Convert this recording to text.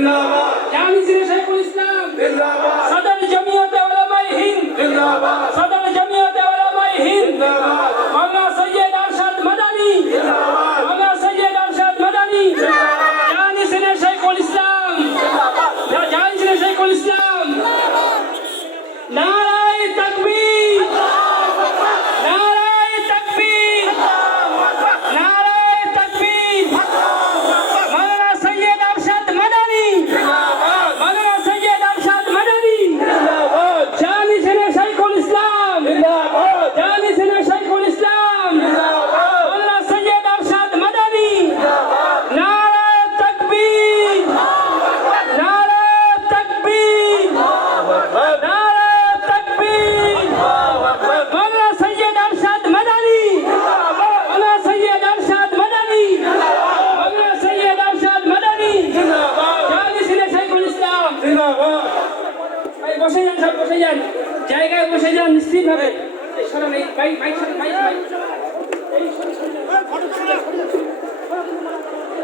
जिंदाबाद जानी सिरे शेखुल इस्लाम जिंदाबाद सदर जमियत उलमाए हिंद जिंदाबाद सदर जमियत उलमाए हिंद जिंदाबाद मौलाना सैयद अरशद मदनी जिंदाबाद मौलाना सैयद अरशद मदनी जानी सिरे शेखुल इस्लाम जानी सिरे शेखुल इस्लाम नाराए तकबीर नाराए तकबीर नाराए तकबीर मौलाना सैयद अरशद मदनी मौलाना सैयद अरशद मदनी जानी सिरे शेखुल इस्लाम जानी सिरे शेखुल इस्लाम मौलाना सैयद अरशद मदनी नाराए तकबीर नाराए तकबीर नाराए तकबीर मौलाना सैयद अरशद मदनी मौलाना सैयद अरशद मदनी मौलाना सैयद अरशद मदनी जानी सिरे शेखुल इस्लाम ভাই বসে যান সব বসে যান জায়গায় বসে যান নিশ্চিত হবে সরান এই ভাই ভাই সরান ভাই ভাই এই সরে সরে যান